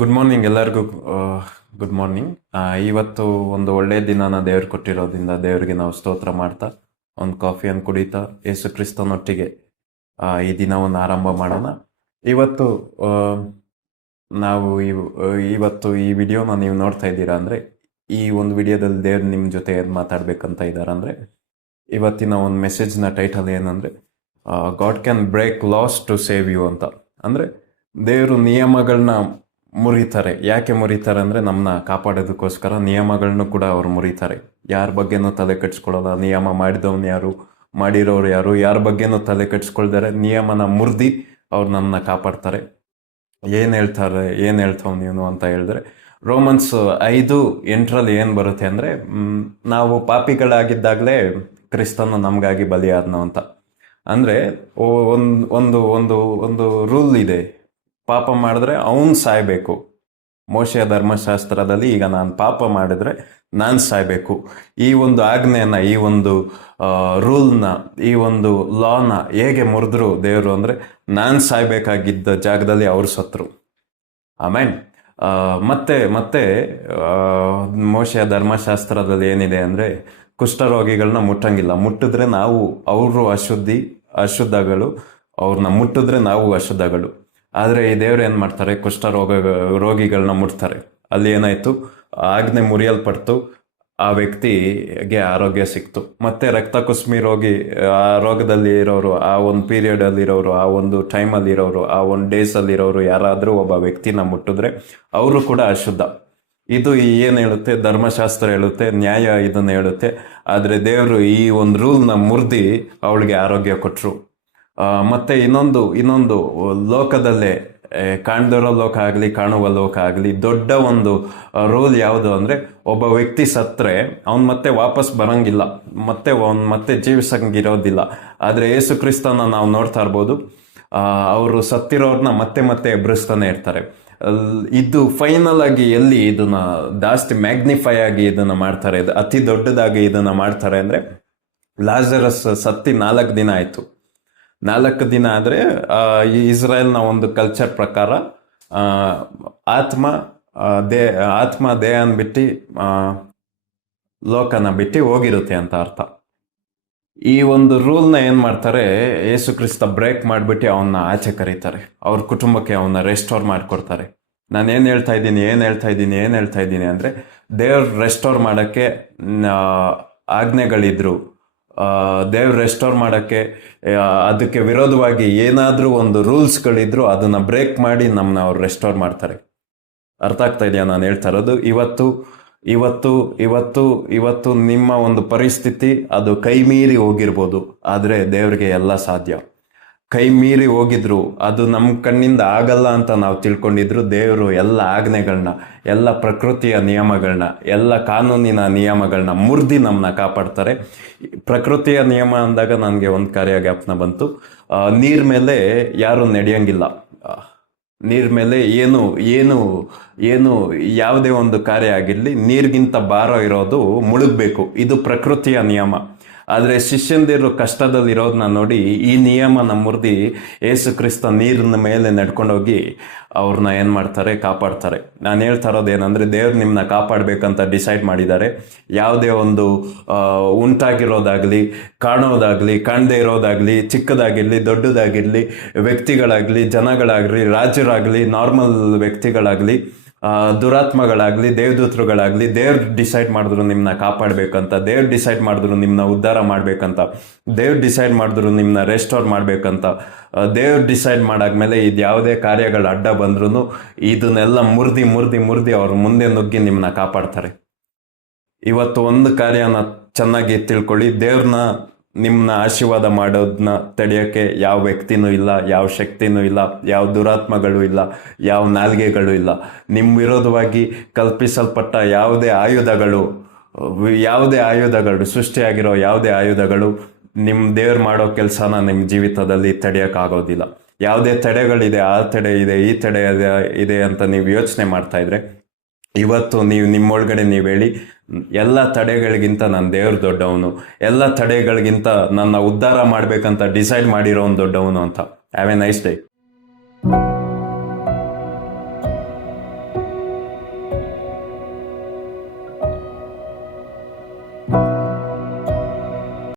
Good morning ಎಲ್ಲರಿಗೂ. Good morning. ಇವತ್ತು ಒಂದು ಒಳ್ಳೆಯ ದಿನನ ದೇವ್ರು ಕೊಟ್ಟಿರೋದ್ರಿಂದ ದೇವರಿಗೆ ನಾವು ಸ್ತೋತ್ರ ಮಾಡ್ತಾ ಒಂದು ಕಾಫಿಯನ್ನು ಕುಡಿತಾ ಯೇಸು ಕ್ರಿಸ್ತನೊಟ್ಟಿಗೆ ಈ ದಿನವನ್ನು ಆರಂಭ ಮಾಡೋಣ. ಇವತ್ತು ಆ, ನಾವು ಇವತ್ತು ಈ ವಿಡಿಯೋನ ನೀವು ನೋಡ್ತಾ ಇದ್ದೀರಾ ಅಂದರೆ, ಈ ಒಂದು ವಿಡಿಯೋದಲ್ಲಿ ದೇವ್ರು ನಿಮ್ಮ ಜೊತೆ ಏನು ಮಾತಾಡ್ಬೇಕಂತ ಇದ್ದಾರೆ ಅಂದರೆ, ಇವತ್ತಿನ ಒಂದು ಮೆಸೇಜ್ನ ಟೈಟಲ್ ಏನಂದರೆ, God can break laws to save you ಅಂತ. ಅಂದರೆ ದೇವರು ನಿಯಮಗಳನ್ನ ಮುರಿತಾರೆ. ಯಾಕೆ ಮುರಿತಾರೆ ಅಂದರೆ, ನಮ್ಮನ್ನ ಕಾಪಾಡೋದಕ್ಕೋಸ್ಕರ ನಿಯಮಗಳನ್ನು ಕೂಡ ಅವ್ರು ಮುರಿತಾರೆ. ಯಾರ ಬಗ್ಗೆನೂ ತಲೆ ಕೆಡ್ಸ್ಕೊಳ್ಳೋಲ್ಲ. ನಿಯಮ ಮಾಡಿದವನು ಯಾರು, ಮಾಡಿರೋರು ಯಾರು, ಯಾರ ಬಗ್ಗೆನೂ ತಲೆ ಕೆಡ್ಸ್ಕೊಳ್ತಾರೆ. ನಿಯಮನ ಮುರಿದು ಅವ್ರು ನಮ್ಮನ್ನ ಕಾಪಾಡ್ತಾರೆ. ಏನು ಹೇಳ್ತಾವ್ ನೀನು ಅಂತ ಹೇಳಿದ್ರೆ, ರೋಮನ್ಸ್ 5:8 ಏನು ಬರುತ್ತೆ ಅಂದರೆ, ನಾವು ಪಾಪಿಗಳಾಗಿದ್ದಾಗಲೇ ಕ್ರಿಸ್ತನು ನಮಗಾಗಿ ಬಲಿಯಾದನು ಅಂತ. ಅಂದರೆ ಒಂದು ಒಂದು ಒಂದು ರೂಲ್ ಇದೆ, ಪಾಪ ಮಾಡಿದ್ರೆ ಅವನು ಸಾಯಬೇಕು. ಮೋಶೆಯ ಧರ್ಮಶಾಸ್ತ್ರದಲ್ಲಿ ಈಗ ನಾನು ಪಾಪ ಮಾಡಿದ್ರೆ ನಾನು ಸಾಯಬೇಕು. ಈ ಒಂದು ಆಜ್ಞೆಯನ್ನು, ಈ ಒಂದು ರೂಲ್ನ, ಈ ಒಂದು ಲಾನ ಹೇಗೆ ಮುರಿದ್ರು ದೇವರು ಅಂದರೆ, ನಾನು ಸಾಯ್ಬೇಕಾಗಿದ್ದ ಜಾಗದಲ್ಲಿ ಅವರು ಸತ್ರು. ಆಮೇಲೆ ಮತ್ತೆ ಮತ್ತೆ ಮೋಶೆಯ ಧರ್ಮಶಾಸ್ತ್ರದಲ್ಲಿ ಏನಿದೆ ಅಂದರೆ, ಕುಷ್ಠರೋಗಿಗಳನ್ನ ಮುಟ್ಟಂಗಿಲ್ಲ. ಮುಟ್ಟಿದ್ರೆ ನಾವು, ಅವರು ಅಶುದ್ಧಗಳು, ಅವ್ರನ್ನ ಮುಟ್ಟಿದ್ರೆ ನಾವು ಅಶುದ್ಧಗಳು. ಆದರೆ ಈ ದೇವ್ರು ಏನು ಮಾಡ್ತಾರೆ, ರೋಗಿಗಳನ್ನ ಮುಟ್ತಾರೆ. ಅಲ್ಲಿ ಏನಾಯಿತು, ಆಜ್ಞೆ ಮುರಿಯಲ್ಪಡ್ತು, ಆ ವ್ಯಕ್ತಿಗೆ ಆರೋಗ್ಯ ಸಿಕ್ತು. ಮತ್ತೆ ರಕ್ತ ಕುಸ್ಮಿ ರೋಗಿ, ಆ ರೋಗದಲ್ಲಿ ಇರೋರು, ಆ ಒಂದು ಪೀರಿಯಡಲ್ಲಿ ಇರೋರು, ಆ ಒಂದು ಟೈಮಲ್ಲಿ ಇರೋರು, ಆ ಒಂದು ಡೇಸಲ್ಲಿ ಇರೋರು ಯಾರಾದರೂ ಒಬ್ಬ ವ್ಯಕ್ತಿನ ಮುಟ್ಟಿದ್ರೆ ಅವರು ಕೂಡ ಅಶುದ್ಧ. ಇದು ಏನು ಹೇಳುತ್ತೆ, ಧರ್ಮಶಾಸ್ತ್ರ ಹೇಳುತ್ತೆ, ನ್ಯಾಯ ಇದನ್ನು ಹೇಳುತ್ತೆ. ಆದರೆ ದೇವರು ಈ ಒಂದು ರೂಲ್ನ ಮುರಿದು ಅವಳಿಗೆ ಆರೋಗ್ಯ ಕೊಟ್ಟರು. ಮತ್ತೆ ಇನ್ನೊಂದು ಲೋಕದಲ್ಲೇ, ಕಾಣ್ದಿರೋ ಲೋಕ ಆಗಲಿ ಕಾಣುವ ಲೋಕ ಆಗಲಿ, ದೊಡ್ಡ ಒಂದು ರೂಲ್ ಯಾವುದು ಅಂದರೆ, ಒಬ್ಬ ವ್ಯಕ್ತಿ ಸತ್ತರೆ ಅವ್ನು ಮತ್ತೆ ವಾಪಸ್ ಬರಂಗಿಲ್ಲ, ಮತ್ತೆ ಜೀವಿಸಂಗಿರೋದಿಲ್ಲ. ಆದರೆ ಯೇಸು ಕ್ರಿಸ್ತನ ನಾವು ನೋಡ್ತಾ ಇರ್ಬೋದು, ಅವರು ಸತ್ತಿರೋರ್ನ ಮತ್ತೆ ಎಬ್ಬಿಸ್ತಾನೆ ಇರ್ತಾರೆ. ಇದು ಫೈನಲ್ ಆಗಿ ಎಲ್ಲಿ ಇದನ್ನ ಜಾಸ್ತಿ ಮ್ಯಾಗ್ನಿಫೈ ಆಗಿ ಇದನ್ನ ಮಾಡ್ತಾರೆ, ಅತಿ ದೊಡ್ಡದಾಗಿ ಇದನ್ನ ಮಾಡ್ತಾರೆ ಅಂದರೆ, ಲಾಜರಸ್ ಸತ್ತಿ 4 ದಿನ ಆಯಿತು. 4 ದಿನ ಆದರೆ ಈ ಇಸ್ರಾಯೇಲ್ನ ಒಂದು ಕಲ್ಚರ್ ಪ್ರಕಾರ ಆತ್ಮ ದೇಹನ ಬಿಟ್ಟು ಲೋಕನ ಬಿಟ್ಟು ಹೋಗಿರುತ್ತೆ ಅಂತ ಅರ್ಥ. ಈ ಒಂದು ರೂಲ್ನ ಏನು ಮಾಡ್ತಾರೆ, ಯೇಸು ಕ್ರಿಸ್ತ ಬ್ರೇಕ್ ಮಾಡಿಬಿಟ್ಟು ಅವನ್ನ ಆಚೆ ಕರೀತಾರೆ. ಅವ್ರ ಕುಟುಂಬಕ್ಕೆ ಅವನ್ನ ರೆಸ್ಟೋರ್ ಮಾಡಿಕೊಡ್ತಾರೆ. ನಾನು ಏನು ಹೇಳ್ತಾ ಇದ್ದೀನಿ ಅಂದರೆ, ದೇವ್ರು ರೆಸ್ಟೋರ್ ಮಾಡೋಕ್ಕೆ ಆಜ್ಞೆಗಳಿದ್ರು, ದೇವ್ರು ರೆಸ್ಟೋರ್ ಮಾಡೋಕ್ಕೆ ಅದಕ್ಕೆ ವಿರೋಧವಾಗಿ ಏನಾದರೂ ಒಂದು ರೂಲ್ಸ್ಗಳಿದ್ರು ಅದನ್ನು ಬ್ರೇಕ್ ಮಾಡಿ ನಮ್ಮನ್ನ ಅವ್ರು ರೆಸ್ಟೋರ್ ಮಾಡ್ತಾರೆ. ಅರ್ಥ ಆಗ್ತಾ ಇದೆಯಾ ನಾನು ಹೇಳ್ತಾ ಇರೋದು? ಇವತ್ತು ನಿಮ್ಮ ಒಂದು ಪರಿಸ್ಥಿತಿ ಅದು ಕೈ ಮೀರಿ ಹೋಗಿರ್ಬೋದು, ಆದರೆ ದೇವ್ರಿಗೆ ಎಲ್ಲ ಸಾಧ್ಯ. ಕೈ ಮೀರಿ ಹೋಗಿದ್ರು, ಅದು ನಮ್ಮ ಕಣ್ಣಿಂದ ಆಗಲ್ಲ ಅಂತ ನಾವು ತಿಳ್ಕೊಂಡಿದ್ರು, ದೇವರು ಎಲ್ಲ ಆಜ್ಞೆಗಳನ್ನ, ಎಲ್ಲ ಪ್ರಕೃತಿಯ ನಿಯಮಗಳನ್ನ, ಎಲ್ಲ ಕಾನೂನಿನ ನಿಯಮಗಳನ್ನ ಮುರಿದು ನಮ್ಮನ್ನ ಕಾಪಾಡ್ತಾರೆ. ಪ್ರಕೃತಿಯ ನಿಯಮ ಅಂದಾಗ ನನಗೆ ಒಂದು ಕಾರ್ಯ ಜ್ಞಾಪನ ಬಂತು. ನೀರ್ ಮೇಲೆ ಯಾರು ನಡೆಯಂಗಿಲ್ಲ. ನೀರ್ ಮೇಲೆ ಏನು ಯಾವುದೇ ಒಂದು ಕಾರ್ಯ ಆಗಿರಲಿ, ನೀರಿಗಿಂತ ಭಾರ ಇರೋದು ಮುಳುಗಬೇಕು. ಇದು ಪ್ರಕೃತಿಯ ನಿಯಮ. ಆದರೆ ಶಿಷ್ಯಂದಿರು ಕಷ್ಟದಲ್ಲಿರೋದನ್ನ ನೋಡಿ ಈ ನಿಯಮನ ಮುರಿದು ಯೇಸು ಕ್ರಿಸ್ತ ನೀರಿನ ಮೇಲೆ ನಡ್ಕೊಂಡೋಗಿ ಅವ್ರನ್ನ ಏನು ಮಾಡ್ತಾರೆ, ಕಾಪಾಡ್ತಾರೆ. ನಾನು ಹೇಳ್ತಾ ಇರೋದೇನೆಂದರೆ, ದೇವ್ರು ನಿಮ್ಮನ್ನ ಕಾಪಾಡಬೇಕಂತ ಡಿಸೈಡ್ ಮಾಡಿದ್ದಾರೆ. ಯಾವುದೇ ಒಂದು ಉಂಟಾಗಿರೋದಾಗಲಿ, ಕಾಣೋದಾಗಲಿ, ಕಾಣದೇ ಇರೋದಾಗಲಿ, ಚಿಕ್ಕದಾಗಿರಲಿ, ದೊಡ್ಡದಾಗಿರಲಿ, ವ್ಯಕ್ತಿಗಳಾಗಲಿ, ಜನಗಳಾಗಲಿ, ರಾಜರಾಗಲಿ, ನಾರ್ಮಲ್ ವ್ಯಕ್ತಿಗಳಾಗಲಿ, ದುರಾತ್ಮಗಳಾಗಲಿ, ದೇವದೂತರುಗಳಾಗಲಿ, ದೇವ್ರು ಡಿಸೈಡ್ ಮಾಡಿದ್ರು ನಿಮ್ಮನ್ನ ಕಾಪಾಡಬೇಕಂತ, ದೇವ್ರು ಡಿಸೈಡ್ ಮಾಡಿದ್ರು ನಿಮ್ಮನ್ನ ಉದ್ಧಾರ ಮಾಡಬೇಕಂತ, ದೇವ್ರು ಡಿಸೈಡ್ ಮಾಡಿದ್ರು ನಿಮ್ಮನ್ನ ರೆಸ್ಟೋರ್ ಮಾಡಬೇಕಂತ, ದೇವ್ರು ಡಿಸೈಡ್ ಮಾಡಾದ್ಮೇಲೆ ಇದು ಯಾವುದೇ ಕಾರ್ಯಗಳು ಅಡ್ಡ ಬಂದ್ರೂ ಇದನ್ನೆಲ್ಲ ಮುರಿದು ಅವ್ರ ಮುಂದೆ ನುಗ್ಗಿ ನಿಮ್ಮನ್ನ ಕಾಪಾಡ್ತಾರೆ. ಇವತ್ತು ಒಂದು ಕಾರ್ಯನ ಚೆನ್ನಾಗಿ ತಿಳ್ಕೊಳ್ಳಿ, ದೇವ್ರನ್ನ, ನಿಮ್ಮನ್ನ ಆಶೀರ್ವಾದ ಮಾಡೋದನ್ನ ತಡೆಯೋಕ್ಕೆ ಯಾವ ವ್ಯಕ್ತಿನೂ ಇಲ್ಲ, ಯಾವ ಶಕ್ತಿನೂ ಇಲ್ಲ, ಯಾವ ದುರಾತ್ಮಗಳು ಇಲ್ಲ, ಯಾವ ನಾಲ್ಗೆಗಳು ಇಲ್ಲ. ನಿಮ್ಮ ವಿರೋಧವಾಗಿ ಕಲ್ಪಿಸಲ್ಪಟ್ಟ ಯಾವುದೇ ಆಯುಧಗಳು ಸೃಷ್ಟಿಯಾಗಿರೋ ಯಾವುದೇ ಆಯುಧಗಳು ನಿಮ್ಮ ದೇವ್ರು ಮಾಡೋ ಕೆಲಸನ ನಿಮ್ಮ ಜೀವಿತದಲ್ಲಿ ತಡೆಯೋಕ್ಕಾಗೋದಿಲ್ಲ. ಯಾವುದೇ ತಡೆಗಳಿದೆ, ಆ ತಡೆ ಇದೆ, ಈ ತಡೆ ಇದೆ ಅಂತ ನೀವು ಯೋಚನೆ ಮಾಡ್ತಾ ಇದ್ರೆ, ಇವತ್ತು ನೀವು ನಿಮ್ಮೊಳಗಡೆ ನೀವು ಹೇಳಿ, ಎಲ್ಲ ತಡೆಗಳಿಗಿಂತ ನನ್ನ ದೇವ್ರು ದೊಡ್ಡವನು, ಎಲ್ಲ ತಡೆಗಳಿಗಿಂತ ನನ್ನ ಉದ್ಧಾರ ಮಾಡಬೇಕಂತ ಡಿಸೈಡ್ ಮಾಡಿರೋನು ದೊಡ್ಡವನು ಅಂತ. Have A nice day.